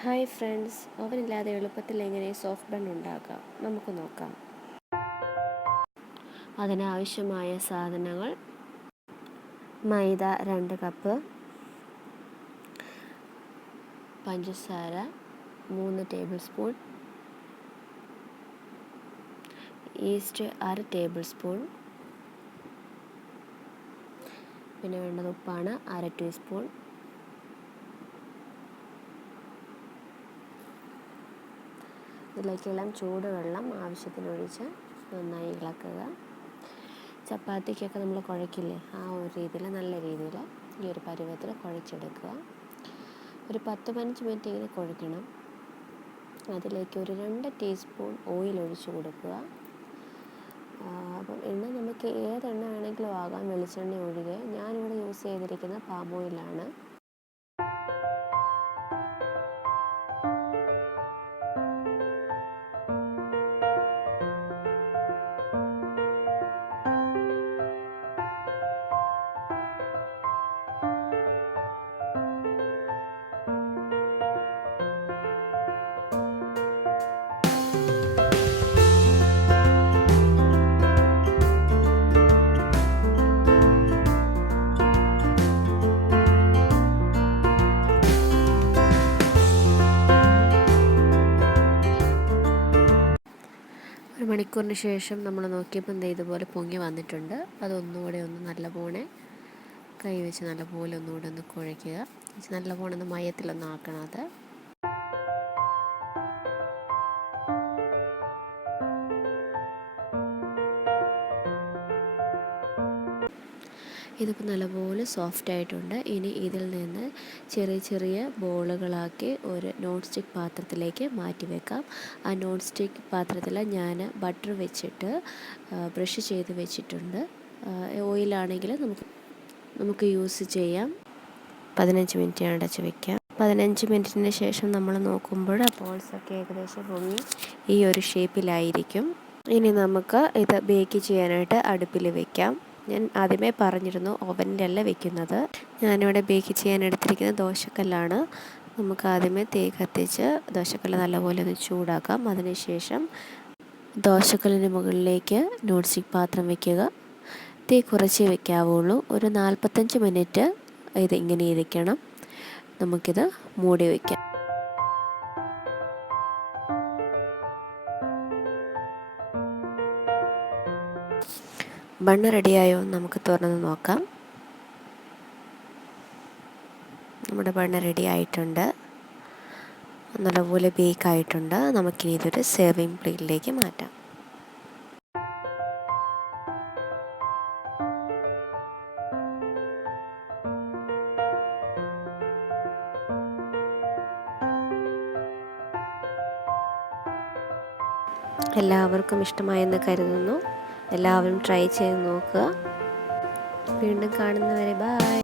Hi friends, ഓവനില്ലാതെ എളുപ്പത്തിൽ എങ്ങനെ soft bun ഉണ്ടാക്കാം നമുക്ക് നോക്കാം. അതിനാവശ്യമായ സാധനങ്ങൾ: മൈദ 2 കപ്പ്, പഞ്ചസാര 3 table spoon, east 1/2 table spoon, പിന്നെ വേണ്ടത് ഉപ്പാണ് 1/2 ടീസ്പൂൺ. ഇതിലേക്ക് ഇളം ചൂടുവെള്ളം ആവശ്യത്തിനൊഴിച്ച് നന്നായി ഇളക്കുക. ചപ്പാത്തിക്കൊക്കെ നമ്മൾ കുഴയ്ക്കില്ലേ, ആ ഒരു രീതിയിൽ നല്ല രീതിയിൽ ഈ ഒരു പരുവത്തിൽ കുഴച്ചെടുക്കുക. ഒരു 10-15 മിനിറ്റ് ഇങ്ങനെ കുഴയ്ക്കണം. അതിലേക്ക് ഒരു 2 ടീസ്പൂൺ ഓയിൽ ഒഴിച്ച് കൊടുക്കുക. അപ്പം എണ്ണ നമുക്ക് ഏതെണ്ണ വേണമെങ്കിലും ആകാം, വെളിച്ചെണ്ണ ഒഴികെ. ഞാനിവിടെ യൂസ് ചെയ്തിരിക്കുന്ന പാം ഓയിലാണ്. ഒരു മണിക്കൂറിന് ശേഷം നമ്മൾ നോക്കിയപ്പോൾ ഇതുപോലെ പൊങ്ങി വന്നിട്ടുണ്ട്. അതൊന്നുകൂടെ ഒന്ന് നല്ലപോലെ കൈ വെച്ച് നല്ലപോലെ ഒന്നുകൂടെ ഒന്ന് കുഴയ്ക്കുക. നല്ലപോലെ ഒന്ന് മയത്തിലൊന്നും ആക്കണം. അത് ഇതിപ്പോൾ നല്ലപോലെ സോഫ്റ്റ് ആയിട്ടുണ്ട്. ഇനി ഇതിൽ നിന്ന് ചെറിയ ചെറിയ ബോളുകളാക്കി ഒരു നോൺ സ്റ്റിക്ക് പാത്രത്തിലേക്ക് മാറ്റി വെക്കാം. ആ നോൺ സ്റ്റിക്ക് പാത്രത്തിൽ ഞാൻ ബട്ടർ വെച്ചിട്ട് ബ്രഷ് ചെയ്ത് വെച്ചിട്ടുണ്ട്. ഓയിലാണെങ്കിൽ നമുക്ക് യൂസ് ചെയ്യാം. 15 മിനിറ്റ് അടച്ച് വയ്ക്കാം. 15 മിനിറ്റിന് ശേഷം നമ്മൾ നോക്കുമ്പോൾ ബോൾസൊക്കെ ഏകദേശം പൊങ്ങി ഈ ഒരു ഷേപ്പിലായിരിക്കും. ഇനി നമുക്ക് ഇത് ബേക്ക് ചെയ്യാനായിട്ട് അടുപ്പിൽ വയ്ക്കാം. ഞാൻ ആദ്യമേ പറഞ്ഞിരുന്നു, ഓവനിലല്ല വെക്കുന്നത്. ഞാനിവിടെ ബേക്ക് ചെയ്യാൻ എടുത്തിരിക്കുന്നത് ദോശക്കല്ലാണ്. നമുക്ക് ആദ്യമേ തീ കത്തിച്ച് ദോശക്കല്ല് നല്ലപോലെ ഒന്ന് ചൂടാക്കാം. അതിനുശേഷം ദോശക്കല്ലിന് മുകളിലേക്ക് നോൺ സ്റ്റിക്ക് പാത്രം വയ്ക്കുക. തീ കുറച്ചേ വയ്ക്കാവുള്ളൂ. ഒരു 45 മിനിറ്റ് ഇത് ഇങ്ങനെ ഇരിക്കണം. നമുക്കിത് മൂടി വയ്ക്കാം. ബണ്ണ് റെഡിയായോ നമുക്ക് തുറന്ന് നോക്കാം. നമ്മുടെ ബണ്ണ് റെഡി ആയിട്ടുണ്ട്, നല്ലപോലെ ബേക്കായിട്ടുണ്ട്. നമുക്കിനി ഇതൊരു സെർവിങ് പ്ലേറ്റിലേക്ക് മാറ്റാം. എല്ലാവർക്കും ഇഷ്ടമായെന്ന് കരുതുന്നു. എല്ലാവരും ട്രൈ ചെയ്ത് നോക്കുക. വീണ്ടും കാണുന്നവരെ ബൈ.